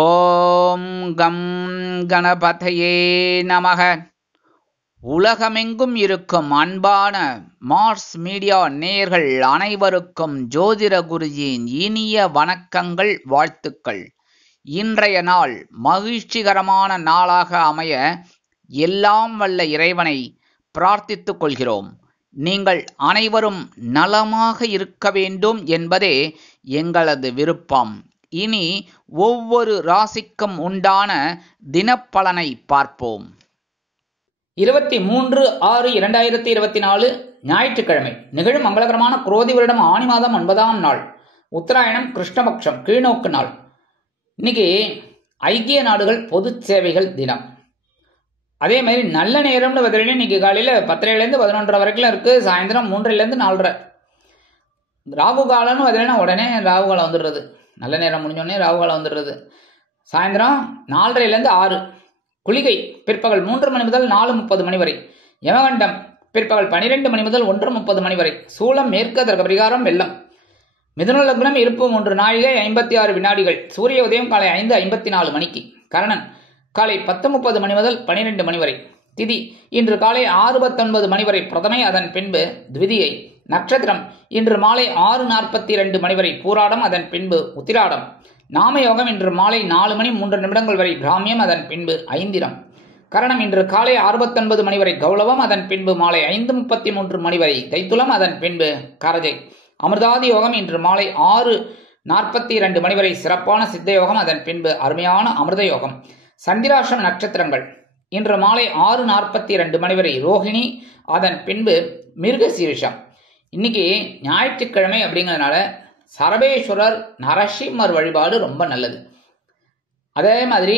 ஓம் come கணபதையே நமக. உலகமெங்கும் இருக்கும் அன்பான மார்ஸ் மீடியா நேயர்கள் அனைவருக்கும் ஜோதிட குருஜியின் இனிய வணக்கங்கள், வாழ்த்துக்கள். இன்றைய நாள் மகிழ்ச்சிகரமான நாளாக அமைய எல்லாம் வல்ல இறைவனை பிரார்த்தித்துக் கொள்கிறோம். நீங்கள் அனைவரும் நலமாக இருக்க வேண்டும் என்பதே எங்களது விருப்பம். இனி ஒவ்வொரு ராசிக்கும் உண்டான தினப்பலனை பார்ப்போம். 23/6/2024 ஞாயிற்றுக்கிழமை நிகழும் மங்களகரமான குரோதி வருடம் ஆனி மாதம் 9ஆம் நாள், உத்தராயணம், கிருஷ்ணபக்ஷம், கீழ்நோக்கு நாள். இன்னைக்கு ஐக்கிய நாடுகள் பொது சேவைகள் தினம். அதே மாதிரி நல்ல நேரம்னு பதிலே இன்னைக்கு காலையில் 10:30 11:30 வரைக்கும் இருக்கு. சாயந்தரம் 3:00 4:30. ராகு காலம்னு பதிலேனா உடனே ராகு காலம் வந்துடுறது. நல்ல நேரம் முடிஞ்சோடனே ராகு காலம் வந்துடுறது. சாயந்தரம் 4:30 6. குளிகை பிற்பகல் 3 மணி முதல் 4:30 மணி வரை. யமகண்டம் பிற்பகல் 12 மணி முதல் 1:30 மணி வரை. சூலம் மேற்கு, அதற்கு பரிகாரம் வெள்ளம். மிதுன லக்னம் இருப்பு 3 நாழிகை 56 வினாடிகள். சூரிய உதயம் காலை 5:54 மணிக்கு. கரணன் காலை 10:30 மணி முதல் 12 மணி வரை. திதி இன்று காலை 6:19 மணி வரை பிரதமை, அதன் பின்பு த்விதியை. நட்சத்திரம் இன்று மாலை 6:42 மணி வரை பூராடம், அதன் பின்பு உத்திராடம். நாமயோகம் இன்று மாலை 4 மணி 3 நிமிடங்கள் வரை பிராமியம், அதன் பின்பு ஐந்திரம். கரணம் இன்று காலை 6:09 மணி வரை கௌளவம், அதன் பின்பு மாலை 5:33 மணி வரை தைத்துலம், அதன் பின்பு கரஜை. அமிர்தாதி யோகம் இன்று மாலை 6:42 மணி வரை சிறப்பான சித்த யோகம், அதன் பின்பு அருமையான அமிர்த யோகம். சந்திராஷ்டம் நட்சத்திரங்கள் இன்று மாலை 6:42 மணி வரை ரோஹிணி, அதன் பின்பு மிருகசீரிஷம். இன்னைக்கு ஞாயிற்றுக்கிழமை அப்படிங்கிறதுனால சரபேஸ்வரர் நரசிம்மர் வழிபாடு ரொம்ப நல்லது. அதே மாதிரி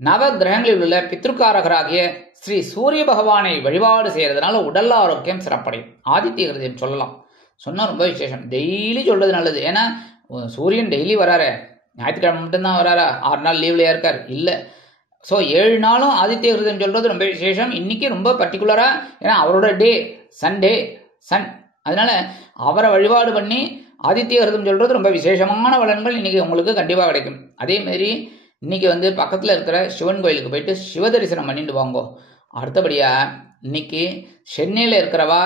நவ கிரகங்களில் உள்ள பித்ருக்காரகராகிய ஸ்ரீ சூரிய பகவானை வழிபாடு செய்யறதுனால உடல் ஆரோக்கியம் சிறப்படையும். ஆதித்ய ஹிருதயம் சொல்லலாம், சொன்னால் ரொம்ப விசேஷம். டெய்லி சொல்றது நல்லது. ஏன்னா சூரியன் டெய்லி வராரு, ஞாயிற்றுக்கிழமை மட்டும்தான் வராரா? 6 நாள் லீவ்லையா இருக்கார்? இல்லை. ஸோ 7 நாளும் ஆதித்ய ஹிருதயம் சொல்றது ரொம்ப விசேஷம். இன்னைக்கு ரொம்ப பர்டிகுலரா, ஏன்னா அவரோட டே சண்டே, சன், அதனால அவரை வழிபாடு பண்ணி ஆதித்ய ஹிருதயம் சொல்றது ரொம்ப விசேஷமான பலன்கள் இன்னைக்கு உங்களுக்கு கண்டிப்பாக கிடைக்கும். அதே மாதிரி இன்னைக்கு பக்கத்தில் இருக்கிற சிவன் கோயிலுக்கு போயிட்டு சிவ தரிசனம் பண்ணிட்டு வாங்கோ. அடுத்தபடியா இன்னைக்கு சென்னையில் இருக்கிறவா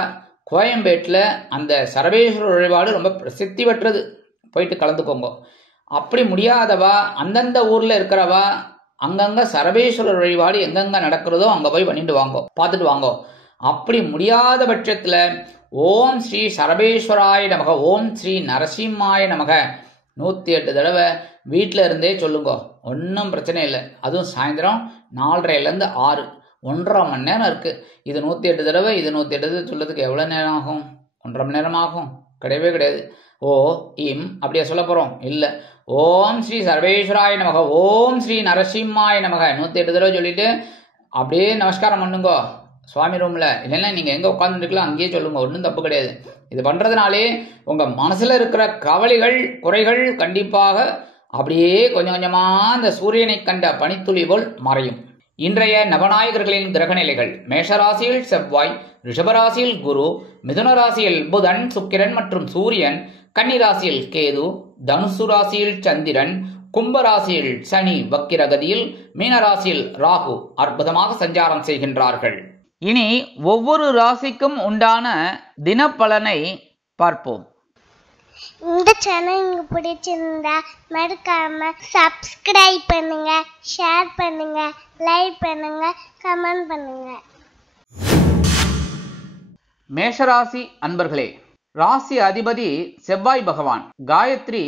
கோயம்பேட்டில் அந்த சரபேஸ்வரர் வழிபாடு ரொம்ப பிரசித்தி பெற்றது, போயிட்டு கலந்துக்கோங்க. அப்படி முடியாதவா அந்தந்த ஊரில் இருக்கிறவா அங்கங்க சரபேஸ்வரர் வழிபாடு எங்கெங்க நடக்கிறதோ அங்கே போய் பண்ணிட்டு வாங்கோ, பார்த்துட்டு வாங்கோ. அப்படி முடியாத பட்சத்தில் ஓம் ஸ்ரீ சரபேஸ்வராய நமக, ஓம் ஸ்ரீ நரசிம்மாய நமக 108 தடவை வீட்டில் இருந்தே சொல்லுங்க, ஒன்றும் பிரச்சனை இல்லை. அதுவும் சாயந்தரம் 4:30 6, 1.5 மணி நேரம் இருக்கு. இது 108 தடவை, இது 108 தடவை சொல்றதுக்கு எவ்வளோ நேரம் ஆகும்? 1.5 மணி நேரம் ஆகும்? கிடையவே கிடையாது. ஓ இம் அப்படியே சொல்ல போகிறோம்? இல்லை. ஓம் ஸ்ரீ சர்வேஸ்வராய நமக, ஓம் ஸ்ரீ நரசிம்மாய நமக 108 தடவை சொல்லிட்டு அப்படியே நமஸ்காரம் பண்ணுங்க சுவாமி ரூமில். இல்லைன்னா நீங்கள் எங்கே உட்காந்துருக்கலாம் அங்கேயே சொல்லுங்க, ஒன்றும் தப்பு கிடையாது. இது பண்ணுறதுனாலே உங்கள் மனசில் இருக்கிற கவலைகள், குறைகள் கண்டிப்பாக அப்படியே கொஞ்சம் கொஞ்சமாக அந்த சூரியனை கண்ட பனித்துளி போல் மறையும். இன்றைய நவநாயகர்களின் கிரகநிலைகள்: மேஷராசியில் செவ்வாய், ரிஷபராசியில் குரு, மிதுன ராசியில் புதன், சுக்கிரன் மற்றும் சூரியன், கன்னிராசியில் கேது, தனுசு ராசியில் சந்திரன், கும்பராசியில் சனி வக்கிரகதியில், மீனராசியில் ராகு அற்புதமாக சஞ்சாரம் செய்கின்றார்கள். இனி ஒவ்வொரு ராசிக்கும் உண்டான தினப்பலனை பார்ப்போம். இந்த சேனல் உங்களுக்கு பிடிச்சிருந்தா மறக்காம சப்ஸ்கிரைப் பண்ணுங்க, ஷேர் பண்ணுங்க, லைக் பண்ணுங்க, கமெண்ட் பண்ணுங்க. மேஷராசி அன்பர்களே, ராசி அதிபதி செவ்வாய் பகவான். காயத்ரி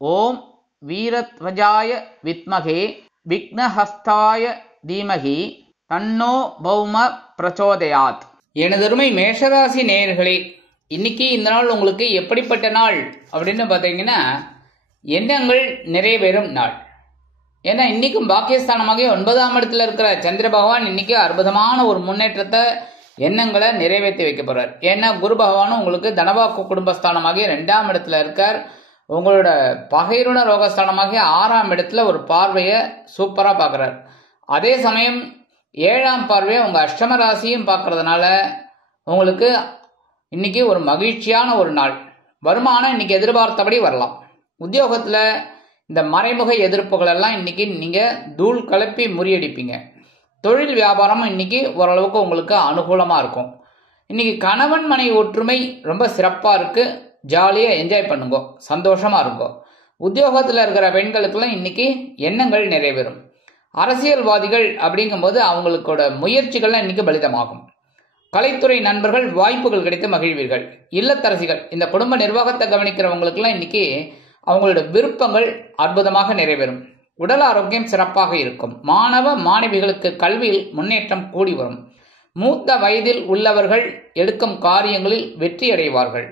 ஓம் வீரத்வஜாய வித்மகே விக்னஹஸ்தாய தீமகி தன்னோ பௌம பிரச்சோதயாத். எனதருமை மேஷராசி நேயர்களே, இன்னைக்கு இந்த நாள் உங்களுக்கு எப்படிப்பட்ட நாள் அப்படின்னு பார்த்தீங்கன்னா எண்ணங்கள் நிறைவேறும் நாள். ஏன்னா இன்னைக்கும் பாக்கியஸ்தானமாக 9ஆம் இடத்துல இருக்கிற சந்திர பகவான் இன்னைக்கு அற்புதமான ஒரு முன்னேற்றத்தை, எண்ணங்களை நிறைவேற்றி வைக்க போறார். ஏன்னா குரு பகவானும் உங்களுக்கு தனவாக்கு குடும்பஸ்தானமாக 2ஆம் இடத்துல இருக்கார். உங்களோட பகைருண ரோகஸ்தானமாக 6ஆம் இடத்துல ஒரு பார்வையை சூப்பராக பார்க்குறார். அதே சமயம் 7ஆம் பார்வையை உங்கள் அஷ்டம ராசியும் பார்க்கறதுனால உங்களுக்கு இன்னைக்கு ஒரு மகிழ்ச்சியான ஒரு நாள். வருமானம் இன்னைக்கு எதிர்பார்த்தபடி வரலாம். உத்தியோகத்தில் இந்த மறைமுக எதிர்ப்புகள் எல்லாம் இன்னைக்கு நீங்க தூள் கலப்பி முறியடிப்பீங்க. தொழில் வியாபாரமும் இன்னைக்கு ஓரளவுக்கு உங்களுக்கு அனுகூலமா இருக்கும். இன்னைக்கு கணவன் மனைவி ஒற்றுமை ரொம்ப சிறப்பா இருக்கு. ஜாலியா என்ஜாய் பண்ணுங்க, சந்தோஷமா இருக்கும். உத்தியோகத்தில் இருக்கிற பெண்களுக்கெல்லாம் இன்னைக்கு எண்ணங்கள் நிறைவேறும். அரசியல்வாதிகள் அப்படிங்கும்போது அவங்களுக்கோட முயற்சிகள்லாம் இன்னைக்கு பலிதமாகும். கலைத்துறை நண்பர்கள் வாய்ப்புகள் கிடைத்து மகிழ்வீர்கள். இல்லத்தரசிகள், இந்த குடும்ப நிர்வாகத்தை கவனிக்கிறவங்களுக்கெல்லாம் இன்னைக்கு அவங்களோட விருப்பங்கள் அற்புதமாக நிறைவேறும். உடல் ஆரோக்கியம் சிறப்பாக இருக்கும். மாணவ மாணவிகளுக்கு கல்வியில் முன்னேற்றம் கூடி வரும். மூத்த வயதில் உள்ளவர்கள் எடுக்கும் காரியங்களில் வெற்றி அடைவார்கள்.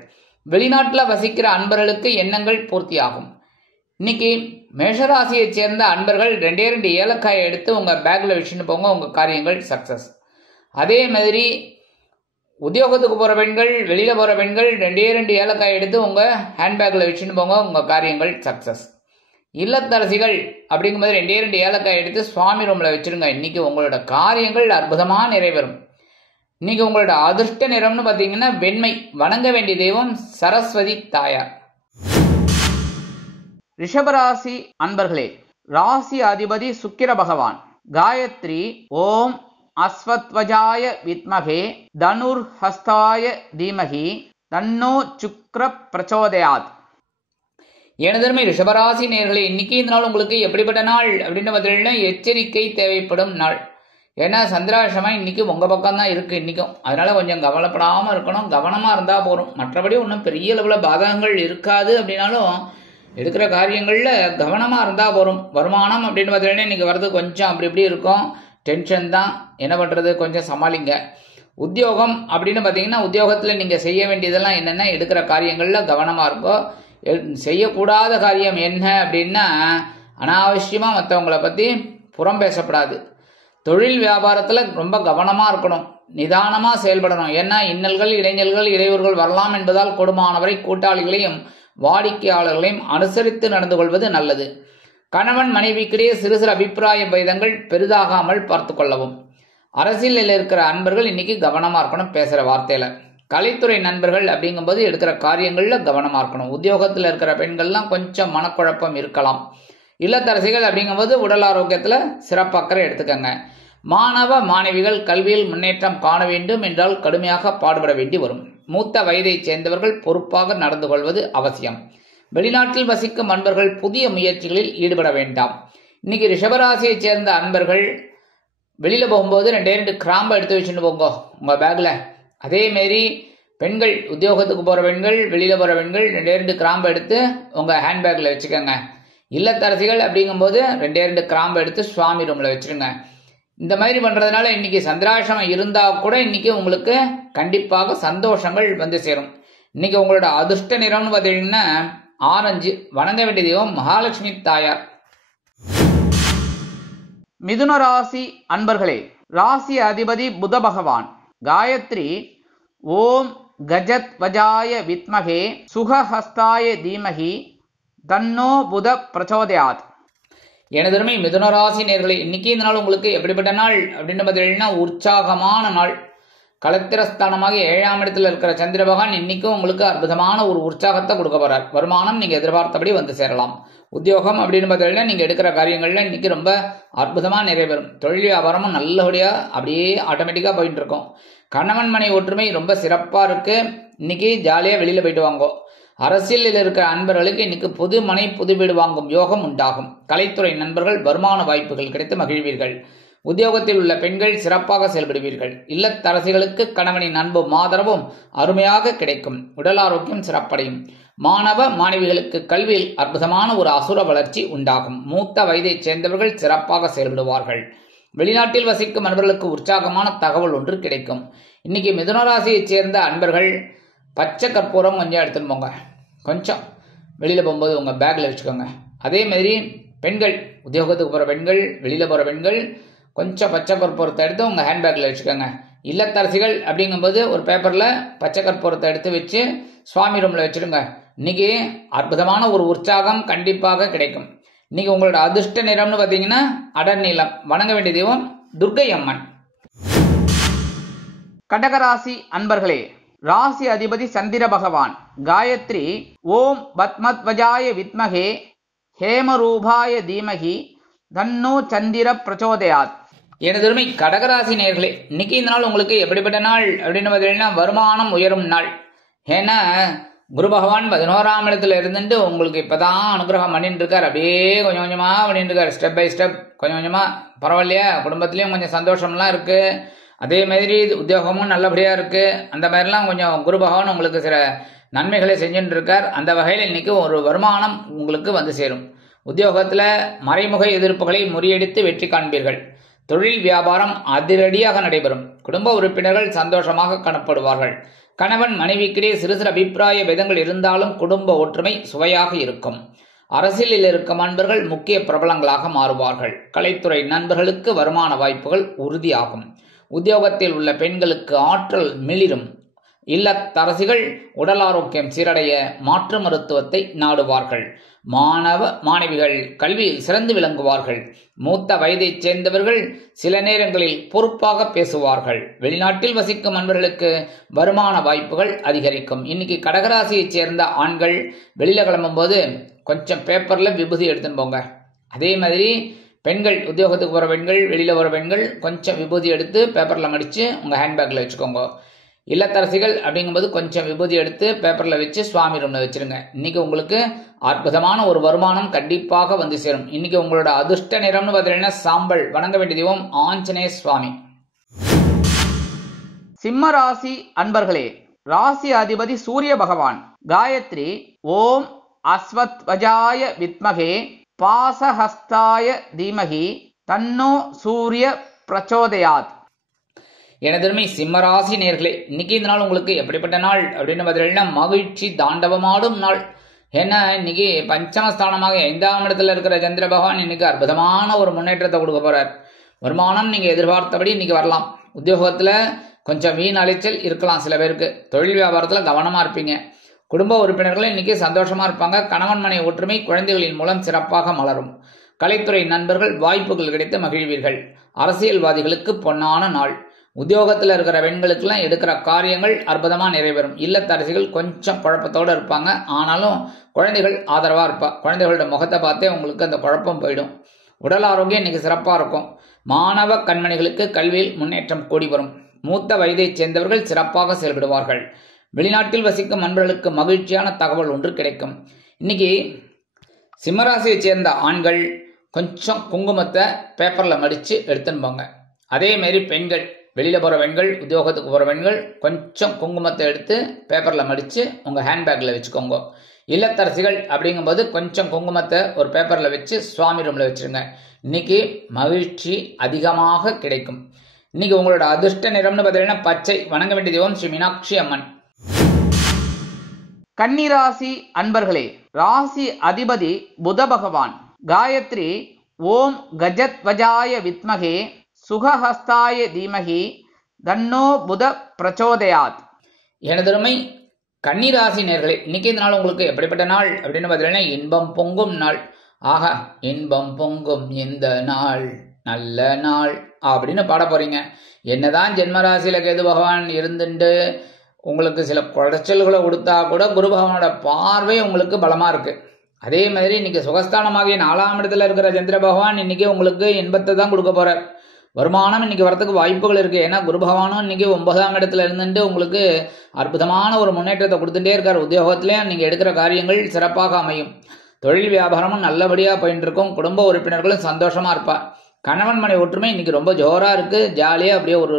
வெளிநாட்டில் வசிக்கிற அன்பர்களுக்கு எண்ணங்கள் பூர்த்தியாகும். இன்னைக்கு மேஷராசியை சேர்ந்த அன்பர்கள் 2 ஏலக்காயை எடுத்து உங்க பேக்ல வச்சுட்டு போங்க, உங்க காரியங்கள் சக்சஸ். அதே மாதிரி உத்தியோகத்துக்கு போற பெண்கள், வெளியில போற பெண்கள் 2 ஏலக்காயை எடுத்து உங்க ஹேண்ட்பேக்ல வச்சுட்டு போங்க, உங்க காரியங்கள் சக்சஸ். இல்லத்தரசிகள் அப்படிங்கும்போது 2 ஏலக்காயை எடுத்து சுவாமி ரூம்ல வச்சிருங்க. இன்னைக்கு உங்களோட காரியங்கள் அற்புதமா நிறைவேறும். இன்னைக்கு உங்களோட அதிர்ஷ்ட நிறம்னு பாத்தீங்கன்னா வெண்மை. வணங்க வேண்டிய தெய்வம் சரஸ்வதி தாயார். ரிஷபராசி அன்பர்களே, ராசி அதிபதி சுக்கிர பகவான். காயத்ரி ஓம் அஸ்வத்வஜாய வித்மகே தனுர் ஹஸ்தாய தீமகி தன்னோ சுக்ர பிரச்சோதயாத். எனதருமை ரிஷபராசி நேயர்களே, இன்னைக்கு இந்த நாள் உங்களுக்கு எப்படிப்பட்ட நாள் அப்படின்னு பார்த்தீங்கன்னா எச்சரிக்கை தேவைப்படும் நாள். ஏன்னா சந்திராசிரமம் இன்னைக்கு உங்க பக்கம் தான் இருக்கு இன்னைக்கும். அதனால கொஞ்சம் கவலைப்படாம இருக்கணும், கவனமா இருந்தா போறோம். மற்றபடி ஒன்றும் பெரிய அளவுல பாதகங்கள் இருக்காது. அப்படின்னாலும் எடுக்கிற காரியங்கள்ல கவனமா இருந்தா போறோம். வருமானம் அப்படின்னு பார்த்தீங்கன்னா இன்னைக்கு வர்றது கொஞ்சம் அப்படி இப்படி இருக்கும், டென்ஷன் தான். என்ன பண்றது, கொஞ்சம் சமாளிங்க. உத்தியோகம் அப்படின்னு பார்த்தீங்கன்னா உத்தியோகத்துல நீங்க செய்ய வேண்டியதெல்லாம் என்னென்ன, எடுக்கிற காரியங்கள்ல கவனமா இருக்கும். செய்யக்கூடாத காரியம் என்ன அப்படின்னா அனாவசியமா மற்றவங்களை பத்தி புறம் பேசப்படாது. தொழில் வியாபாரத்துல ரொம்ப கவனமா இருக்கணும், நிதானமா செயல்படணும். ஏன்னா இன்னல்கள் இடைஞ்சல்கள் இடையூறுகள் வரலாம் என்பதால் கொடுமானவரை கூட்டாளிகளையும் வாடிக்கையாளர்களையும் அனுசரித்து நடந்து கொள்வது நல்லது. கணவன் மனைவிக்கிடையே சிறு சிறு அபிப்பிராய பேதங்கள் பெரிதாகாமல் பார்த்து கொள்ளவும். அரசியலில் இருக்கிற அன்பர்கள் இன்னைக்கு கவனமா இருக்கணும் பேசுற வார்த்தையில. கலைத்துறை நண்பர்கள் அப்படிங்கும்போது எடுக்கிற காரியங்கள்ல கவனமா இருக்கணும். உத்தியோகத்தில் இருக்கிற பெண்கள்லாம் கொஞ்சம் மனக்குழப்பம் இருக்கலாம். இல்லத்தரசிகள் அப்படிங்கும்போது உடல் ஆரோக்கியத்துல சிறப்பாக்கறை எடுத்துக்கங்க. மாணவ மாணவிகள் கல்வியில் முன்னேற்றம் காண வேண்டும் என்றால் கடுமையாக பாடுபட வேண்டி வரும். மூத்த வயதை சேர்ந்தவர்கள் பொறுப்பாக நடந்து கொள்வது அவசியம். வெளிநாட்டில் வசிக்கும் அன்பர்கள் புதிய முயற்சிகளில் ஈடுபட வேண்டாம். இன்னைக்கு ரிஷபராசியை சேர்ந்த அன்பர்கள் வெளியில போகும்போது 2 கிராம்பை எடுத்து வச்சுட்டு போங்க உங்க பேக்ல. அதே மாரி பெண்கள், உத்தியோகத்துக்கு போற பெண்கள், வெளியில போற பெண்கள் 2 கிராம்பை எடுத்து உங்க ஹேண்ட்பேக்ல வச்சுக்கோங்க. இல்லத்தரசிகள் அப்படிங்கும்போது 2 கிராம்பை எடுத்து சுவாமி ரூம்ல வச்சிருங்க. இந்த மாதிரி பண்றதுனால இன்னைக்கு சந்திராசிரமம் இருந்தா கூட இன்னைக்கு உங்களுக்கு கண்டிப்பாக சந்தோஷங்கள் வந்து சேரும். இன்னைக்கு உங்களோட அதிர்ஷ்ட நிறம்னு பார்த்தீங்கன்னா ஆரஞ்சு. வணங்க வேண்டிய தெய்வம் மகாலட்சுமி தாயார். மிதுன ராசி அன்பர்களே, ராசி அதிபதி புத பகவான். காயத்ரி ஓம் கஜத் வஜாய வித்மகே சுகஹஸ்தாய தீமகி தன்னோ புத பிரச்சோதயாத். எனதருமை மிதுனராசி நேயர்களே, இன்னைக்கு இந்த நாள் உங்களுக்கு எப்படிப்பட்ட நாள் அப்படின்னு பார்த்தீங்கன்னா உற்சாகமான நாள். கலத்திரஸ்தானமாக 7ஆம் இடத்துல இருக்கிற சந்திர பகவான் இன்னைக்கும் உங்களுக்கு அற்புதமான ஒரு உற்சாகத்தை கொடுக்க போறார். வருமானம் நீங்க எதிர்பார்த்தபடி வந்து சேரலாம். உத்தியோகம் அப்படின்னு பார்த்தீங்கன்னா நீங்க எடுக்கிற காரியங்கள்ல இன்னைக்கு ரொம்ப அற்புதமா நிறைவேறும். தொழில் வியாபாரமும் நல்லபடியா அப்படியே ஆட்டோமேட்டிக்கா போயிட்டு இருக்கும். கணவன் மனை ஒற்றுமை ரொம்ப சிறப்பா இருக்கு. இன்னைக்கு ஜாலியா வெளியில போயிட்டு வாங்கோ. அரசியலில் இருக்கிற அன்பர்களுக்கு இன்னைக்கு புது மனை புது வீடு வாங்கும் யோகம் உண்டாகும். கலைத்துறை நண்பர்கள் வருமான வாய்ப்புகள் கிடைத்து மகிழ்வீர்கள். உத்தியோகத்தில் உள்ள பெண்கள் சிறப்பாக செயல்படுவீர்கள். இல்லத்தரசிகளுக்கு கணவனின் அன்பும் ஆதரவும் அருமையாக கிடைக்கும். உடல் ஆரோக்கியம் சிறப்படையும். மாணவ மாணவிகளுக்கு கல்வியில் அற்புதமான ஒரு அசுர வளர்ச்சி உண்டாகும். மூத்த வயதை சேர்ந்தவர்கள் சிறப்பாக செயல்படுவார்கள். வெளிநாட்டில் வசிக்கும் அன்பர்களுக்கு உற்சாகமான தகவல் ஒன்று கிடைக்கும். இன்னைக்கு மிதுனராசியைச் சேர்ந்த அன்பர்கள் பச்சை கற்பூரம் கொஞ்சம் எடுத்துன்னு போங்க. கொஞ்சம் வெளியில போகும்போது உங்க பேக்ல வச்சுக்கோங்க. அதே மாதிரி பெண்கள், உத்தியோகத்துக்கு போற பெண்கள், வெளியில போற பெண்கள் கொஞ்சம் பச்சை கற்பூரத்தை எடுத்து உங்க ஹேண்ட்பேக்ல வச்சுக்கோங்க. இல்லத்தரசிகள் அப்படிங்கும்போது ஒரு பேப்பர்ல பச்சை கற்பூரத்தை எடுத்து வச்சு சுவாமி ரூம்ல வச்சிருங்க. இன்னைக்கு அற்புதமான ஒரு உற்சாகம் கண்டிப்பாக கிடைக்கும். இன்னைக்கு உங்களோட அதிர்ஷ்ட நிறம்னு பாத்தீங்கன்னா அடர் நீலம். வணங்க வேண்டிய தெய்வம் துர்க்கை அம்மன். கடகராசி அன்பர்களே, ராசி அதிபதி சந்திர பகவான். காயத்ரி ஓம் பத்மத்வஜாய வித்மகே ஹேமரூபாய தீமகி தன்னோ சந்திர பிரச்சோதயாத். எனதொருமை கடகராசி நேயர்களே, இன்னைக்கு இந்த நாள் உங்களுக்கு எப்படிப்பட்ட நாள் அப்படின்னு பார்த்தீங்கன்னா வருமானம் உயரும் நாள். ஏன்னா குரு பகவான் 11ஆம் இடத்துல இருந்துட்டு உங்களுக்கு இப்பதான் அனுகிரகம் பண்ணிட்டு இருக்கார். அப்படியே கொஞ்சம் கொஞ்சமா பண்ணிட்டு இருக்காரு, ஸ்டெப் பை ஸ்டெப் கொஞ்சம் கொஞ்சமா. பரவாயில்லையா? குடும்பத்திலயும் கொஞ்சம் சந்தோஷம்லாம் இருக்கு, அதே மாதிரி உத்தியோகமும் நல்லபடியா இருக்கு. அந்த மாதிரிலாம் கொஞ்சம் குரு பகவான் உங்களுக்கு சில நன்மைகளை செஞ்சுட்டு இருக்கார். அந்த வகையில் இன்னைக்கு ஒரு வருமானம் உங்களுக்கு வந்து சேரும். உத்தியோகத்துல மறைமுக எதிர்ப்புகளை முறியடித்து வெற்றி காண்பீர்கள். தொழில் வியாபாரம் அதிரடியாக நடைபெறும். குடும்ப உறுப்பினர்கள் சந்தோஷமாக காணப்படுவார்கள். கணவன் மனைவிக்கிடையே சிறு சிறு அபிப்பிராய பேதங்கள் இருந்தாலும் குடும்ப ஒற்றுமை சுவையாக இருக்கும். அரசியலில் இருக்கும் நண்பர்கள் முக்கிய பிரபலங்களாக மாறுவார்கள். கலைத்துறை நண்பர்களுக்கு வருமான வாய்ப்புகள் உறுதியாகும். உத்தியோகத்தில் உள்ள பெண்களுக்கு ஆற்றல் மிளிரும். இல்லத்தரசிகள் உடல் ஆரோக்கியம் சீரடைய மாற்று மருத்துவத்தை நாடுவார்கள். மாணவ மாணவிகள் கல்வியில் சிறந்து விளங்குவார்கள். மூத்த வயதைச் சேர்ந்தவர்கள் சில நேரங்களில் பொறுப்பாக பேசுவார்கள். வெளிநாட்டில் வசிக்கும் நண்பர்களுக்கு வருமான வாய்ப்புகள் அதிகரிக்கும். இன்னைக்கு கடகராசியைச் சேர்ந்த ஆண்கள் வெளியில கிளம்பும் போது கொஞ்சம் பேப்பர்ல விபூதி எடுத்துன்னு போங்க. அதே மாதிரி பெண்கள், உத்தியோகத்துக்கு போற பெண்கள், வெளியில போற பெண்கள் கொஞ்சம் விபூதி எடுத்து பேப்பர்ல மடிச்சு உங்க ஹேண்ட்பேக்ல வச்சுக்கோங்க. இல்லத்தரசிகள் அப்படிங்கும்போது கொஞ்சம் விபூதி எடுத்து பேப்பர்ல வச்சு சுவாமி ரூம்ல வச்சிருங்க. இன்னைக்கு உங்களுக்கு அற்புதமான ஒரு வருமானம் கண்டிப்பாக வந்து சேரும். இன்னைக்கு உங்களோட அதிர்ஷ்ட நிறம்னு பார்த்தீங்கன்னா சாம்பல். வணங்க வேண்டிய தெய்வம் ஆஞ்சநேய சுவாமி. சிம்ம ராசி அன்பர்களே, ராசி அதிபதி சூரிய பகவான். காயத்ரி ஓம் அஸ்வத்வஜாய வித்மகே பாசஹஸ்தாய தீமகி தன்னோ சூரிய பிரச்சோதயாத். எனதருமை சிம்மராசி நேர்களே, இன்னைக்கு இந்த நாள் உங்களுக்கு எப்படிப்பட்ட நாள் அப்படின்னு பார்த்தீங்கன்னா மகிழ்ச்சி தாண்டவமாடும் நாள். ஏன்னா இன்னைக்கு பஞ்சமஸ்தானமாக 5ஆம் இடத்துல இருக்கிற சந்திர பகவான் இன்னைக்கு அற்புதமான ஒரு முன்னேற்றத்தை கொடுக்க போறார். வருமானம் நீங்க எதிர்பார்த்தபடி இன்னைக்கு வரலாம். உத்தியோகத்துல கொஞ்சம் வீண் அலைச்சல் இருக்கலாம் சில பேருக்கு. தொழில் வியாபாரத்துல கவனமா இருப்பீங்க. குடும்ப உறுப்பினர்களும் இன்னைக்கு சந்தோஷமா இருப்பாங்க. கணவன் மனை ஒற்றுமை குழந்தைகளின் மூலம் சிறப்பாக மலரும். கலைத்துறை நண்பர்கள் வாய்ப்புகள் கிடைத்து மகிழ்வீர்கள். அரசியல்வாதிகளுக்கு பொன்னான நாள். உத்தியோகத்தில் இருக்கிற பெண்களுக்கெல்லாம் எடுக்கிற காரியங்கள் அற்புதமா நிறைவேறும். இல்லத்தரசிகள் கொஞ்சம் குழப்பத்தோடு இருப்பாங்க, ஆனாலும் குழந்தைகள் ஆதரவா இருப்பா. குழந்தைகளோட முகத்தை பார்த்தே உங்களுக்கு அந்த குழப்பம் போயிடும். உடல் ஆரோக்கியம் இன்னைக்கு சிறப்பா இருக்கும். மாணவ கண்மணிகளுக்கு கல்வியில் முன்னேற்றம் கூடி வரும். மூத்த வயதைச் சேர்ந்தவர்கள் சிறப்பாக செயல்படுவார்கள். வெளிநாட்டில் வசிக்கும் நண்பர்களுக்கு மகிழ்ச்சியான தகவல் ஒன்று கிடைக்கும். இன்னைக்கு சிம்மராசியை சேர்ந்த ஆண்கள் கொஞ்சம் குங்குமத்தை பேப்பர்ல மடிச்சு எடுத்துன்னு போங்க. அதே மாதிரி பெண்கள், வெளியில போற பெண்கள், உத்தியோகத்துக்கு போற பெண்கள் கொஞ்சம் குங்குமத்தை எடுத்து பேப்பர்ல மடிச்சு உங்க ஹேண்ட்பேக்ல வச்சுக்கோங்க. இல்லத்தரசிகள் அப்படிங்கும்போது கொஞ்சம் குங்குமத்தை ஒரு பேப்பர்ல வச்சு சுவாமி ரூம்ல வச்சிருங்க. இன்னைக்கு மகிழ்ச்சி அதிகமாக கிடைக்கும். இன்னைக்கு உங்களோட அதிர்ஷ்ட நிறம்னு பார்த்தீங்கன்னா பச்சை. வணங்க வேண்டிய தெய்வம் ஸ்ரீ மீனாட்சி அம்மன். கன்னிராசி அன்பர்களே, ராசி அதிபதி புத பகவான். காயத்ரி ஓம் கஜத்வஜாய வித்மகே சுகஹஸ்தாய தீமகி தன்னோ புத பிரச்சோதயாத். எனதருமை கன்னிராசி நேர்களே, இன்னைக்கு இந்த நாள் உங்களுக்கு எப்படிப்பட்ட நாள் அப்படின்னு பார்த்தீங்கன்னா இன்பம் பொங்கும் நாள். ஆகா, இன்பம் பொங்கும் இந்த நாள் நல்ல நாள் அப்படின்னு பாட போறீங்க. என்னதான் ஜென்மராசியில கேது பகவான் இருந்துட்டு உங்களுக்கு சில குடைச்சல்களை கொடுத்தா கூட குரு பகவானோட பார்வை உங்களுக்கு பலமா இருக்கு. அதே மாதிரி இன்னைக்கு சுகஸ்தானமாகிய 4ஆம் இடத்துல இருக்கிற சந்திர பகவான் இன்னைக்கு உங்களுக்கு இன்பத்தை தான் கொடுக்க போறார். வருமானம் இன்னைக்கு வரத்துக்கு வாய்ப்புகள் இருக்கு. ஏன்னா குரு பகவானும் இன்னைக்கு 9ஆம் இடத்துல இருந்துட்டு உங்களுக்கு அற்புதமான ஒரு முன்னேற்றத்தை கொடுத்துட்டே இருக்காரு. உத்தியோகத்திலேயும் நீங்க எடுக்கிற காரியங்கள் சிறப்பாக அமையும். தொழில் வியாபாரமும் நல்லபடியா போயிட்டு இருக்கும். குடும்ப உறுப்பினர்களும் சந்தோஷமா இருப்பா. கணவன் மனை ஒற்றுமை இன்னைக்கு ரொம்ப ஜோரா இருக்கு. ஜாலியா அப்படியே ஒரு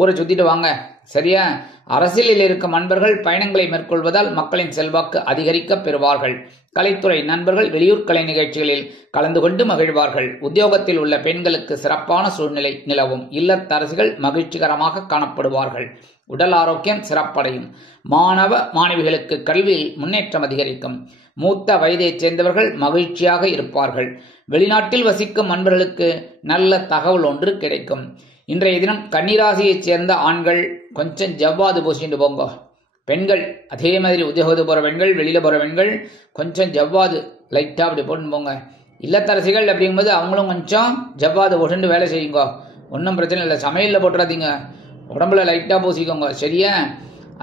ஊரை சுத்திட்டு வாங்க, சரியா? அரசியலில் இருக்கும் நண்பர்கள் பயணங்களை மேற்கொள்வதால் மக்களின் செல்வாக்கு அதிகரிக்க பெறுவார்கள். கலைத்துறை நண்பர்கள் வெளியூர் கலை நிகழ்ச்சிகளில் கலந்து கொண்டு மகிழ்வார்கள். உத்தியோகத்தில் உள்ள பெண்களுக்கு சிறப்பான சூழ்நிலை நிலவும். இல்லத்தரசிகள் மகிழ்ச்சிகரமாக காணப்படுவார்கள். உடல் ஆரோக்கியம் சிறப்படையும். மாணவ மாணவிகளுக்கு கல்வியில் முன்னேற்றம் அதிகரிக்கும். மூத்த வயதைச் சேர்ந்தவர்கள் மகிழ்ச்சியாக இருப்பார்கள். வெளிநாட்டில் வசிக்கும் நண்பர்களுக்கு நல்ல தகவல் ஒன்று கிடைக்கும். இன்றைய தினம் கன்னிராசியைச் சேர்ந்த ஆண்கள் கொஞ்சம் ஜவ்வாது பூசிட்டு போங்க. பெண்கள் அதே மாதிரி உத்தியோகத்துக்கு போற பெண்கள், வெளியில போற பெண்கள் கொஞ்சம் ஜவ்வாது லைட்டா அப்படி போட்டு போங்க. இல்லத்தரசிகள் அப்படிங்கும்போது அவங்களும் கொஞ்சம் ஜவ்வாது போட்டு வேலை செய்யுங்க. ஒன்றும் பிரச்சனை இல்லை. சமையல்ல போட்டுறாதீங்க, உடம்புல லைட்டா பூசிக்கோங்க, சரியா?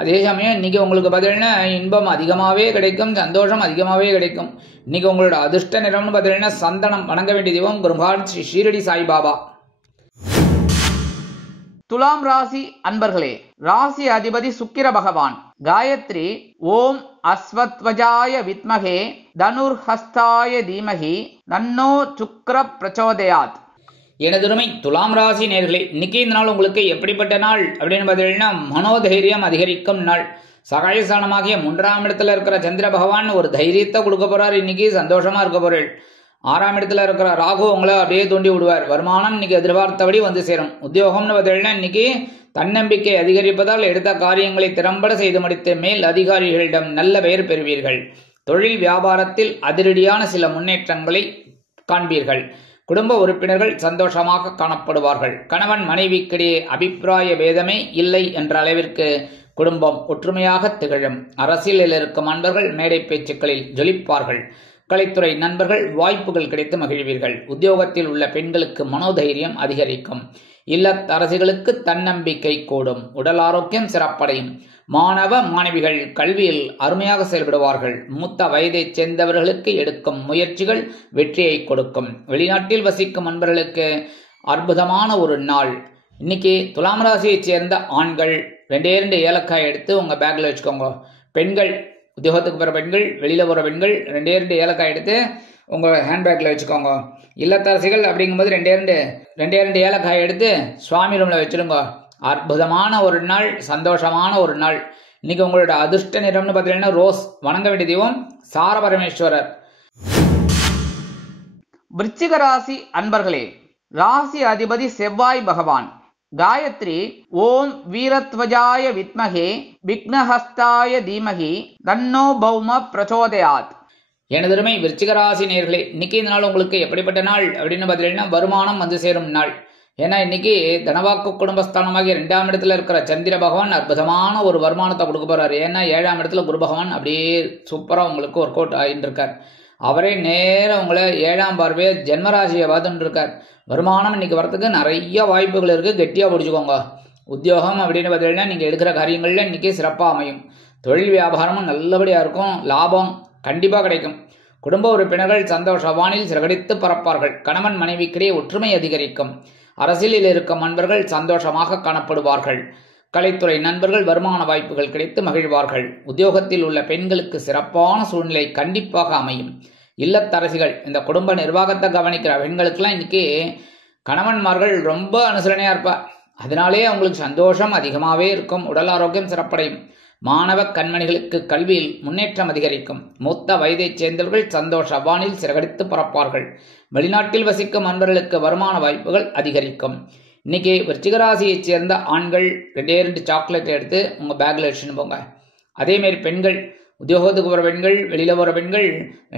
அதே சமயம் இன்னைக்கு உங்களுக்கு பார்த்தீங்கன்னா இன்பம் அதிகமாகவே கிடைக்கும், சந்தோஷம் அதிகமாகவே கிடைக்கும். இன்னைக்கு உங்களோட அதிர்ஷ்ட நிறம்னு பார்த்தீங்கன்னா சந்தனம். வணங்க வேண்டிய தெய்வம் குருகான் ஸ்ரீ ஷீரடி சாய்பாபா. துலாம் ராசி அன்பர்களே, ராசி அதிபதி சுக்கிர பகவான். காயத்ரி ஓம் அஸ்வத்வஜாய வித்மகே தனுர்ஹஸ்தாய தீமகி தன்னோ சுக்ர பிரச்சோதயாத். எனதுரிமை துலாம் ராசி நேர்களே, இன்னைக்கு இந்த நாள் உங்களுக்கு எப்படிப்பட்ட நாள் அப்படின்னு பார்த்தீங்கன்னா மனோதைரியம் அதிகரிக்கும் நாள். சகாயஸ்தானமாகிய 3ஆம் இடத்துல இருக்கிற சந்திர பகவான் ஒரு தைரியத்தை கொடுக்க போறார். இன்னைக்கு சந்தோஷமா இருக்க போறேன். 6ஆம் இடத்துல இருக்கிற ராகு உங்களை அப்படியே தூண்டி விடுவார். வருமானம் இன்னைக்கு எதிர்பார்த்தபடி வந்து சேரும். உத்தியோகம்னு பார்த்தீங்கன்னா இன்னைக்கு தன்னம்பிக்கை அதிகரிப்பதால் எடுத்த காரியங்களை திறம்பட செய்து முடித்து மேல் அதிகாரிகளிடம் நல்ல பெயர் பெறுவீர்கள். தொழில் வியாபாரத்தில் அதிரடியான சில முன்னேற்றங்களை காண்பீர்கள். குடும்ப உறுப்பினர்கள் சந்தோஷமாக காணப்படுவார்கள். கணவன் மனைவிக்கிடையே அபிப்பிராய பேதமே இல்லை என்ற அளவிற்கு குடும்பம் ஒற்றுமையாக திகழும். அரசியலில் இருக்கும் நண்பர்கள் மேடை பேச்சுக்களில் ஜொலிப்பார்கள். கலைத்துறை நண்பர்கள் வாய்ப்புகள் கிடைத்து மகிழ்வீர்கள். உத்தியோகத்தில் உள்ள பெண்களுக்கு மனோதைரியம் அதிகரிக்கும். இல்லத்தரசிகளுக்கு தன்னம்பிக்கை கூடும். உடல் ஆரோக்கியம் சிறப்படையும். மாணவ மாணவிகள் கல்வியில் அருமையாக செயல்படுவார்கள். மூத்த வயதைச் சேர்ந்தவர்களுக்கு எடுக்கும் முயற்சிகள் வெற்றியை கொடுக்கும். வெளிநாட்டில் வசிக்கும் நண்பர்களுக்கு அற்புதமான ஒரு நாள். இன்னைக்கு துலாம் ராசியைச் சேர்ந்த ஆண்கள் 2 ஏலக்காய் எடுத்து உங்க பேக்ல வச்சுக்கோங்க. பெண்கள் உத்தியோகத்துக்கு போகிற பெண்கள், வெளியில போகிற பெண்கள் 2 ஏலக்காய் எடுத்து உங்க ஹேண்ட்பேக்ல வச்சுக்கோங்க. இல்லத்தரசிகள் அப்படிங்கும்போது 2 ஏலக்காய் எடுத்து சுவாமி ரூம்ல வச்சிருங்க. அற்புதமான ஒரு நாள், சந்தோஷமான ஒரு நாள். இன்னைக்கு உங்களோட அதிர்ஷ்ட நிறம்னு பார்த்தீங்கன்னா ரோஸ். வணங்க வேண்டிய தெய்வம் சார பரமேஸ்வரர். விருச்சிக ராசி அன்பர்களே, ராசி அதிபதி செவ்வாய் பகவான். காயத்ரி ஓம் வீரத்வஜாய வித்மகே விக்னஹஸ்தாய தீமகி தன்னோ பௌம பிரச்சோதயாத். எனதுரிமை விருச்சிக ராசி நேர்களே, இன்னைக்கு இந்த நாள் உங்களுக்கு எப்படிப்பட்ட நாள் அப்படின்னு பார்த்தீங்கன்னா வருமானம் வந்து சேரும் நாள். ஏன்னா இன்னைக்கு தனவாக்கு குடும்பஸ்தானமாகிய 2ஆம் இடத்துல இருக்கிற சந்திர பகவான் அற்புதமான ஒரு வருமானத்தை கொடுக்க போறாரு. ஏன்னா 7ஆம் இடத்துல குரு பகவான் அப்படியே சூப்பரா உங்களுக்கு ஒர்க் அவுட் ஆகிட்டு இருக்கார். அவரே நேரம் உங்களை 7ஆம் பார்வையை ஜென்மராசியை பார்த்துட்டு இருக்கார். வருமானம் இன்னைக்கு வரத்துக்கு நிறைய வாய்ப்புகள் இருக்கு. கெட்டியா பிடிச்சுக்கோங்க. உத்தியோகம் அப்படின்னு பார்த்தீங்கன்னா நீங்க எடுக்கிற காரியங்கள்ல இன்னைக்கு சிறப்பா அமையும். தொழில் வியாபாரமும் நல்லபடியா இருக்கும். லாபம் கண்டிப்பா கிடைக்கும். குடும்ப உறுப்பினர்கள் சந்தோஷ வானில் சிறகடித்து பறப்பார்கள். கணவன் மனைவிக்கிடையே ஒற்றுமை அதிகரிக்கும். அரசியலில் இருக்கும் நண்பர்கள் சந்தோஷமாக காணப்படுவார்கள். கலைத்துறை நண்பர்கள் வருமான வாய்ப்புகள் கிடைத்து மகிழ்வார்கள். உத்தியோகத்தில் உள்ள பெண்களுக்கு சிறப்பான சூழ்நிலை கண்டிப்பாக அமையும். இல்லத்தரசிகள், இந்த குடும்ப நிர்வாகத்தை கவனிக்கிற பெண்களுக்கெல்லாம் இன்னைக்கு கணவன்மார்கள் ரொம்ப அனுசரணையா இருப்பா. அதனாலே அவங்களுக்கு சந்தோஷம் அதிகமாகவே இருக்கும். உடல் ஆரோக்கியம் சிறப்படையும். மாணவ கண்மணிகளுக்கு கல்வியில் முன்னேற்றம் அதிகரிக்கும். மூத்த வயதைச் சேர்ந்தவர்கள் சந்தோஷ வானில் சிறகடித்து பறப்பார்கள். வெளிநாட்டில் வசிக்கும் நண்பர்களுக்கு வருமான வாய்ப்புகள் அதிகரிக்கும். இன்னைக்கு விருச்சிகராசியைச் சேர்ந்த ஆண்கள் 2 சாக்லேட் எடுத்து உங்க பேக்ல வச்சுன்னு போங்க. அதேமாரி பெண்கள் உத்தியோகத்துக்கு போகிற பெண்கள், வெளியில போகிற பெண்கள்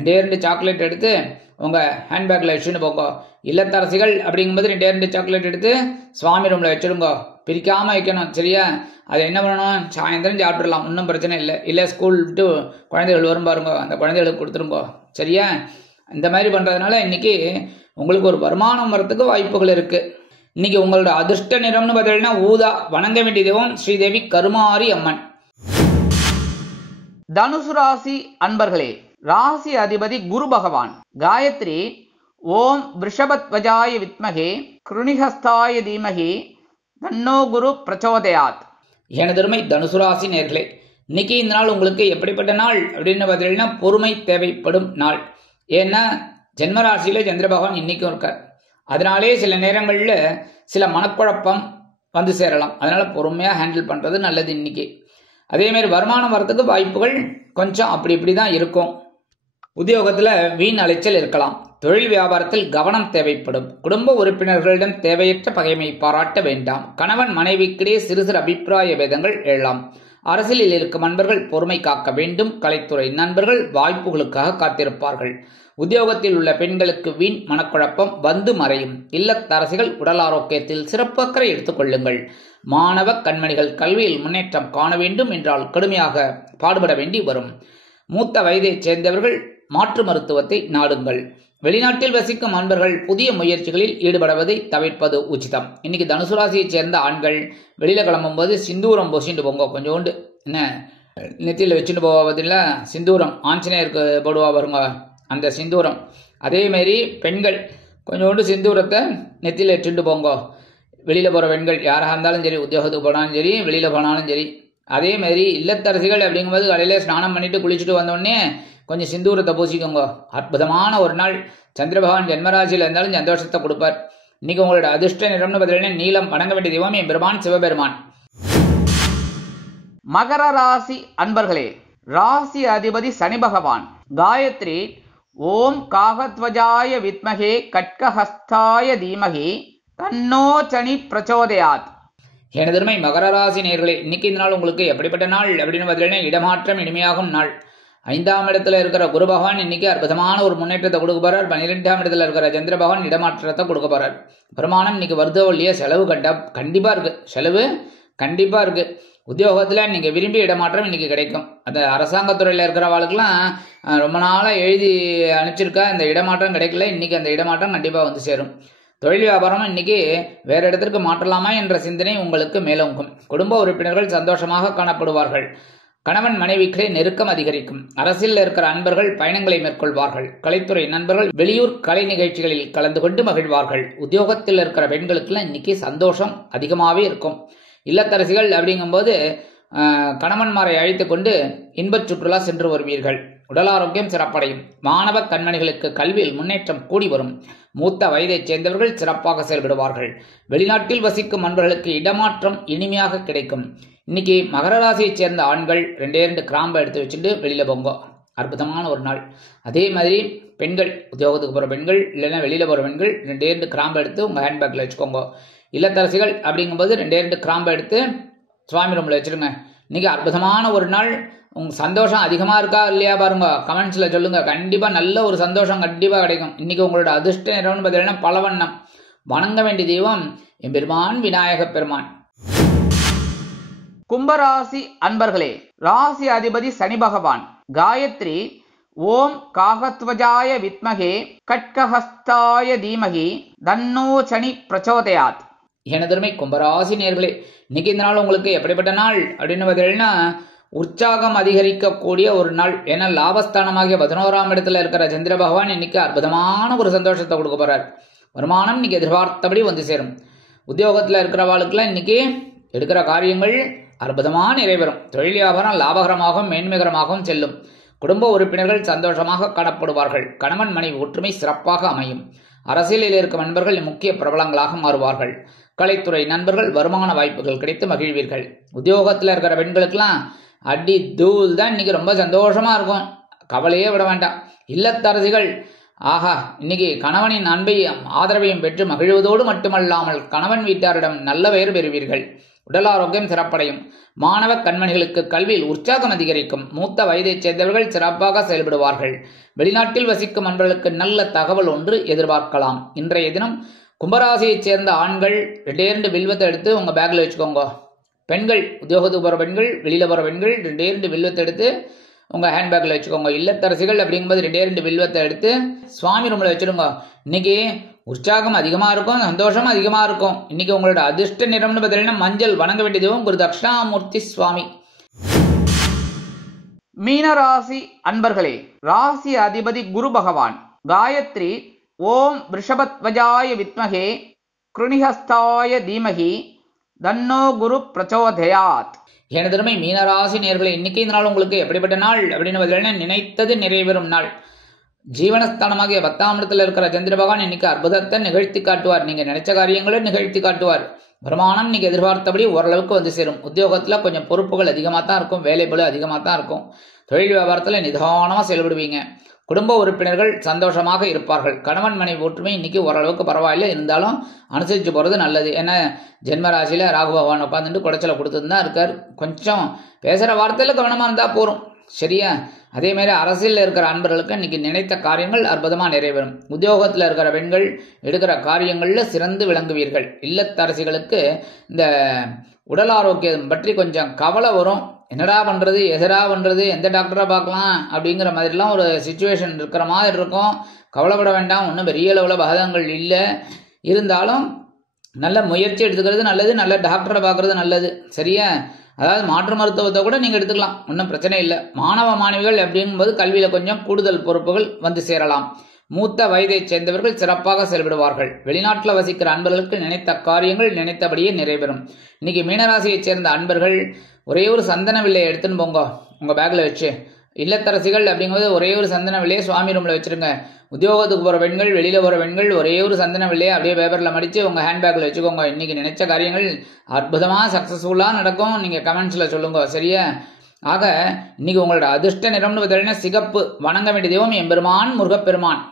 2 சாக்லேட் எடுத்து உங்க ஹேண்ட்பேக்ல வச்சுன்னு போங்க. இல்லத்தரசிகள் அப்படிங்கும்போது 2 சாக்லேட் எடுத்து சுவாமி ரூம்ல வச்சிருங்க. பிரிக்காம வைக்கணும், சரியா? அதை என்ன பண்ணணும், சாயந்தரம் சாப்பிட்டுடலாம், ஒன்றும் பிரச்சனை இல்லை. இல்லை ஸ்கூல் விட்டு குழந்தைகள் வரும் பாருங்க, அந்த குழந்தைகளுக்கு கொடுத்துருங்க, சரியா? இந்த மாதிரி பண்றதுனால இன்னைக்கு உங்களுக்கு ஒரு வருமானம் வரத்துக்கு வாய்ப்புகள் இருக்கு. இன்னைக்கு உங்களோட அதிர்ஷ்ட நிறம்னு பார்த்தீங்கன்னா ஊதா. வணங்க வேண்டிய தெய்வம் ஸ்ரீதேவி கருமாரி அம்மன். தனுசு ராசி அன்பர்களே, ராசி அதிபதி குரு பகவான். காயத்ரி ஓம் விருஷபத்வஜாய வித்மகே கிருணிஹஸ்தாய தீமகி தன்னோ குரு பிரச்சோதயாத். எனதருமை தனுசு ராசி நேர்களே, இன்னைக்கு இந்த நாள் உங்களுக்கு எப்படிப்பட்ட நாள் அப்படின்னு பார்த்தீங்கன்னா பொறுமை தேவைப்படும் நாள். ஏன்னா ஜென்மராசியில சந்திர பகவான் இன்னைக்கும் இருக்கார். அதனாலே சில நேரங்கள்ல சில மனக்குழப்பம் வந்து சேரலாம். அதனால பொறுமையா ஹேண்டில் பண்றது நல்லது இன்னைக்கு. அதே மாதிரி வருமானம் வரத்துக்கு வாய்ப்புகள் கொஞ்சம் அப்படி இப்படிதான் இருக்கும். உத்தியோகத்துல வீண் அலைச்சல் இருக்கலாம். தொழில் வியாபாரத்தில் கவனம் தேவைப்படும். குடும்ப உறுப்பினர்களிடம் தேவையற்ற பகைமை பாராட்ட வேண்டாம். கணவன் மனைவிக்கிடையே சிறு சிறு அபிப்பிராய பேதங்கள் எழலாம். அரசியலில் இருக்கும் நண்பர்கள் பொறுமை காக்க வேண்டும். கலைத்துறை நண்பர்கள் வாய்ப்புகளுக்காக காத்திருப்பார்கள். உத்தியோகத்தில் உள்ள பெண்களுக்கு வீண் மனக்குழப்பம் வந்து மறையும். இல்லத்தரசிகள் உடல் ஆரோக்கியத்தில் சிறப்பு அக்கறை எடுத்துக் கொள்ளுங்கள். மாணவ கண்மணிகள் கல்வியில் முன்னேற்றம் காண வேண்டும் என்றால் கடுமையாக பாடுபட வேண்டி வரும். மூத்த வயதைச் சேர்ந்தவர்கள் மாற்று மருத்துவத்தை நாடுங்கள். வெளிநாட்டில் வசிக்கும் நண்பர்கள் புதிய முயற்சிகளில் ஈடுபடுவதை தவிர்ப்பது உச்சிதம். இன்னைக்கு தனுசு ராசியைச் சேர்ந்த ஆண்கள் வெளியில கிளம்பும் போது சிந்தூரம் பூசிட்டு போங்க கொஞ்சோண்டு. என்ன நெத்தியில் வச்சுட்டு போவதில்ல சிந்தூரம், ஆஞ்சநேயருக்கு போடுவா பாருங்க அந்த சிந்தூரம். அதேமாரி பெண்கள் கொஞ்சோண்டு சிந்தூரத்தை நெத்தியில் வச்சுட்டு போங்க. வெளியில் போகிற பெண்கள் யாராக இருந்தாலும் சரி, உத்தியோகத்துக்கு போனாலும் சரி, வெளியில் போனாலும் சரி. அதேமாரி இல்லத்தரசிகள் அப்படிங்கும்போது காலையில் ஸ்நானம் பண்ணிட்டு குளிச்சுட்டு வந்தோடனே கொஞ்சம் சிந்தூரத்தை பூசிக்கோங்க. அற்புதமான ஒரு நாள். சந்திர பகவான் ஜென்மராசியில் இருந்தாலும் சந்தோஷத்தை கொடுப்பார். இன்னைக்கு உங்களோட அதிர்ஷ்ட நிறம்னு பார்த்தீங்கன்னா நீலம். வணங்க வேண்டிய தெய்வம் எம்பெருமான் சிவபெருமான். மகர ராசி அன்பர்களே, ராசி அதிபதி சனி பகவான். காயத்ரி ஓம் காகத்வஜாய வித்மகே கட்கஹஸ்தாய தீமகி தன்னோ சனி பிரச்சோதயாத். எனதருமை மகர ராசி நேயர்களே, இன்னைக்கு இந்த நாள் உங்களுக்கு எப்படிப்பட்ட நாள் அப்படின்னு பார்த்தீங்கன்னா இடமாற்றம் இனிமையாகும் நாள். 5ஆம் இடத்துல இருக்கிற குரு பகவான் இன்னைக்கு அற்புதமான ஒரு முன்னேற்றத்தை கொடுக்க போறார். 12ஆம் இடத்துல இருக்கிற சந்திர பகவான் இடமாற்றத்தை கொடுக்க போறார். வருமானம் இன்னைக்கு வருதோ இல்லையா, செலவு கண்டிப்பா இருக்கு. செலவு கண்டிப்பா இருக்கு. உத்தியோகத்தில் நீங்கள் விரும்பி இடமாற்றம் இன்னைக்கு கிடைக்கும். அந்த அரசாங்கத்துறையில் இருக்கிறவாளுக்கெல்லாம் ரொம்ப நாளாக எழுதி அனுப்பிச்சிருக்கா, இந்த இடமாற்றம் கிடைக்கல. இன்னைக்கு அந்த இடமாற்றம் கண்டிப்பாக வந்து சேரும். தொழில் வியாபாரம் இன்னைக்கு வேற இடத்திற்கு மாற்றலாமா என்ற சிந்தனை உங்களுக்கு மேலோங்கும். குடும்ப உறுப்பினர்கள் சந்தோஷமாக காணப்படுவார்கள். கணவன் மனைவிக்கு நெருக்கம் அதிகரிக்கும். அரசியலில் இருக்கிற அன்பர்கள் பயணங்களை மேற்கொள்வார்கள். கலைத்துறை நண்பர்கள் வெளியூர் கலை நிகழ்ச்சிகளில் கலந்து கொண்டு மகிழ்வார்கள். உத்தியோகத்தில் இருக்கிற பெண்களுக்கெல்லாம் இன்னைக்கு சந்தோஷம் அதிகமாகவே இருக்கும். இல்லத்தரசிகள் அப்படிங்கும்போது கணவன்மாரை அழைத்து கொண்டு இன்பச் சுற்றுலா சென்று வருவீர்கள். உடல் ஆரோக்கியம் சிறப்படையும். மாணவ கண்மணிகளுக்கு கல்வியில் முன்னேற்றம் கூடி வரும். மூத்த வயதைச் சேர்ந்தவர்கள் சிறப்பாக செயல்படுவார்கள். வெளிநாட்டில் வசிக்கும் அன்பர்களுக்கு இடமாற்றம் இனிமையாக கிடைக்கும். இன்னைக்கு மகர ராசியைச் சேர்ந்த ஆண்கள் 2 கிராம்பை எடுத்து வச்சுட்டு வெளியில போங்க. அற்புதமான ஒரு நாள். அதே மாதிரி பெண்கள், உத்தியோகத்துக்கு போகிற பெண்கள் இல்லைன்னா வெளியில போகிற பெண்கள் 2 கிராம்பை எடுத்து உங்க ஹேண்ட்பேக்கில் வச்சுக்கோங்க. இல்லத்தரசிகள் அப்படிங்கும்போது 2 கிராம்பை எடுத்து சுவாமி ரூமில் வச்சிருங்க. இன்னைக்கு அற்புதமான ஒரு நாள். உங்க சந்தோஷம் அதிகமாக இருக்கா இல்லையா பாருங்க, கமெண்ட்ஸில் சொல்லுங்க. கண்டிப்பாக நல்ல ஒரு சந்தோஷம் கண்டிப்பாக கிடைக்கும். இன்னைக்கு உங்களோட அதிர்ஷ்ட நிறம்னு பார்த்தீங்கன்னா பலவண்ணம். வணங்க வேண்டிய தெய்வம் எம்பெருமான் விநாயக பெருமான். கும்பராசி அன்பர்களே, ராசி அதிபதி சனி பகவான். காயத்ரி ஓம் காகத்வஜாய வித்மகே கட்கஹஸ்தாய தீமகி தன்னோ சனி பிரச்சோதயாத். எனதருமை கும்பராசி நேயர்களே, இன்னைக்கு இந்த நாள் உங்களுக்கு எப்படிப்பட்ட நாள் அப்படின்னு பார்த்தீங்கன்னா உற்சாகம் அதிகரிக்கக்கூடிய ஒரு நாள். ஏன்னா லாபஸ்தானமாகிய 11ஆம் இடத்துல இருக்கிற சந்திர பகவான் இன்னைக்கு அற்புதமான ஒரு சந்தோஷத்தை கொடுக்க போறார். வருமானம் இன்னைக்கு எதிர்பார்த்தபடி வந்து சேரும். உத்தியோகத்தில் இருக்கிறவாளுக்கெல்லாம் இன்னைக்கு எடுக்கிற காரியங்கள் அற்புதமாக நிறைவேறும். தொழில் வியாபாரம் லாபகரமாகவும் மேன்மைகரமாகவும் செல்லும். குடும்ப உறுப்பினர்கள் சந்தோஷமாக காணப்படுவார்கள். கணவன் மனைவி ஒற்றுமை சிறப்பாக அமையும். அரசியலில் இருக்கும் நண்பர்கள் முக்கிய பிரபலங்களாக மாறுவார்கள். கலைத்துறை நண்பர்கள் வருமான வாய்ப்புகள் கிடைத்து மகிழ்வீர்கள். உத்தியோகத்தில் இருக்கிற பெண்களுக்கெல்லாம் அடி தூள் தான் இன்னைக்கு ரொம்ப சந்தோஷமா இருக்கும். கவலையே விட வேண்டாம். இல்லத்தரசிகள் ஆஹா, இன்னைக்கு கணவனின் அன்பையும் ஆதரவையும் பெற்று மகிழ்வதோடு மட்டுமல்லாமல் கணவன் வீட்டாரிடம் நல்ல பெயர் பெறுவீர்கள். உடல் ஆரோக்கியம் சிறப்படையும். மாணவ கண்மணிகளுக்கு கல்வியில் உற்சாகம் அதிகரிக்கும். மூத்த வயதைச் சேர்ந்தவர்கள் சிறப்பாக செயல்படுவார்கள். வெளிநாட்டில் வசிக்கும் அன்பர்களுக்கு நல்ல தகவல் ஒன்று எதிர்பார்க்கலாம். இன்றைய தினம் கும்பராசியைச் சேர்ந்த ஆண்கள் 2 வில்வத்தை எடுத்து உங்க பேக்ல வச்சுக்கோங்க. பெண்கள், உத்தியோகத்துக்கு போகிற பெண்கள், வெளியில போகிற பெண்கள் 2 வில்வத்தை எடுத்து உங்க ஹேண்ட்பேக்கில் வச்சுக்கோங்க. இல்லத்தரசிகள் அப்படிங்கும்போது 2 வில்வத்தை எடுத்து சுவாமி ரூம்ல வச்சிருங்க. இன்னைக்கு உற்சாகம் அதிகமா இருக்கும், சந்தோஷம் அதிகமா இருக்கும். இன்னைக்கு உங்களோட அதிர்ஷ்ட நிறம்னு பார்த்தீங்கன்னா மஞ்சள். வணங்க வேண்டிய தெய்வம் குரு தட்சிணாமூர்த்தி சுவாமி. மீனராசி அன்பர்களே, ராசி அதிபதி குரு பகவான். காயத்ரி ஓம் ரிஷபத்வஜாய வித்மகே கிருணிஹஸ்தாய தீமகி தன்னோ குரு பிரச்சோதயாத். எனதருமை மீனராசி நேயர்களே, இன்னைக்கு இந்த நாள் உங்களுக்கு எப்படிப்பட்ட நாள் அப்படின்னு பார்த்தீங்கன்னா நினைத்தது நிறைவேறும் நாள். ஜீவனஸ்தானமாகிய 10ஆம் இடத்துல இருக்கிற சந்திர பகவான் இன்னைக்கு அற்புதத்தை நிகழ்த்தி காட்டுவார். நீங்க நினைச்ச காரியங்களை நிகழ்த்தி காட்டுவார். வருமானம் நீங்க எதிர்பார்த்தபடி ஓரளவுக்கு வந்து சேரும். உத்தியோகத்துல கொஞ்சம் பொறுப்புகள் அதிகமாக தான் இருக்கும். வேலைப்பளு அதிகமாக தான் இருக்கும். தொழில் வியாபாரத்துல நிதானமா செயல்படுவீங்க. குடும்ப உறுப்பினர்கள் சந்தோஷமாக இருப்பார்கள். கணவன் மனைவி ஒற்றுமை இன்னைக்கு ஓரளவுக்கு பரவாயில்ல, இருந்தாலும் அனுசரிச்சு போறது நல்லது. ஏன்னா ஜென்மராசியில ராகு பகவான் உட்காந்துட்டு குடைச்சலை கொடுத்துட்டு தான் இருக்கார். கொஞ்சம் பேசுற வார்த்தையில கவனமா இருந்தா போறோம், சரியா? அதே மாதிரி அரசியலில் இருக்கிற அன்பர்களுக்கு இன்னைக்கு நினைத்த காரியங்கள் அற்புதமா நிறைவேறும். உத்தியோகத்தில் இருக்கிற பெண்கள் எடுக்கிற காரியங்கள்ல சிறந்து விளங்குவீர்கள். இல்லத்தரசிகளுக்கு இந்த உடல் ஆரோக்கியம் பற்றி கொஞ்சம் கவலை வரும். என்னடா பண்றது, எதிரா பண்றது, எந்த டாக்டரா பார்க்கலாம் அப்படிங்கிற மாதிரிலாம் ஒரு சிச்சுவேஷன் இருக்கிற மாதிரி இருக்கும். கவலைப்பட வேண்டாம், ஒன்றும் பெரிய அளவில் பாதகங்கள் இல்லை. இருந்தாலும் நல்ல முயற்சி எடுத்துக்கிறது நல்லது, நல்ல டாக்டரை பார்க்கறது நல்லது, சரியா? அதாவது மாற்று மருத்துவத்தை கூட நீங்கள் எடுத்துக்கலாம், ஒன்றும் பிரச்சனை இல்லை. மாணவ மாணவிகள் அப்படிங்கும்போது கல்வியில் கொஞ்சம் கூடுதல் பொறுப்புகள் வந்து சேரலாம். மூத்த வயதைச் சேர்ந்தவர்கள் சிறப்பாக செயல்படுவார்கள். வெளிநாட்டில் வசிக்கிற அன்பர்களுக்கு நினைத்த காரியங்கள் நினைத்தபடியே நிறைவேறும். இன்னைக்கு மீனராசியைச் சேர்ந்த அன்பர்கள் ஒரே ஒரு சந்தன வில்லையை எடுத்துன்னு போங்க உங்கள் பேக்கில் வச்சு. இல்லத்தரசிகள் அப்படிங்கும்போது ஒரே ஒரு சந்தன வில்லையை சுவாமி ரூமில் வச்சுருங்க. உத்தியோகத்துக்கு போகிற பெண்கள், வெளியில் போகிற பெண்கள் ஒரே ஒரு சந்தன வில்லையை அப்படியே பேப்பரில் மடித்து உங்கள் ஹேண்ட்பேக்கில் வச்சுக்கோங்க. இன்றைக்கி நினைச்ச காரியங்கள் அற்புதமாக சக்ஸஸ்ஃபுல்லாக நடக்கும். நீங்கள் கமெண்ட்ஸில் சொல்லுங்க, சரியா? ஆக இன்னைக்கு உங்களோட அதிர்ஷ்ட நிறம்னு பார்த்தீங்கன்னா சிகப்பு. வணங்க வேண்டிய தெய்வம் எம்பெருமான் முருகப்பெருமான்.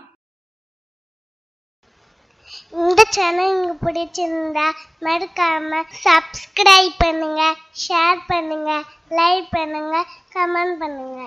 இந்த சேனல் உங்களுக்கு பிடிச்சிருந்தா மறக்காம சப்ஸ்கிரைப் பண்ணுங்க, ஷேர் பண்ணுங்க, லைக் பண்ணுங்க, கமெண்ட் பண்ணுங்க.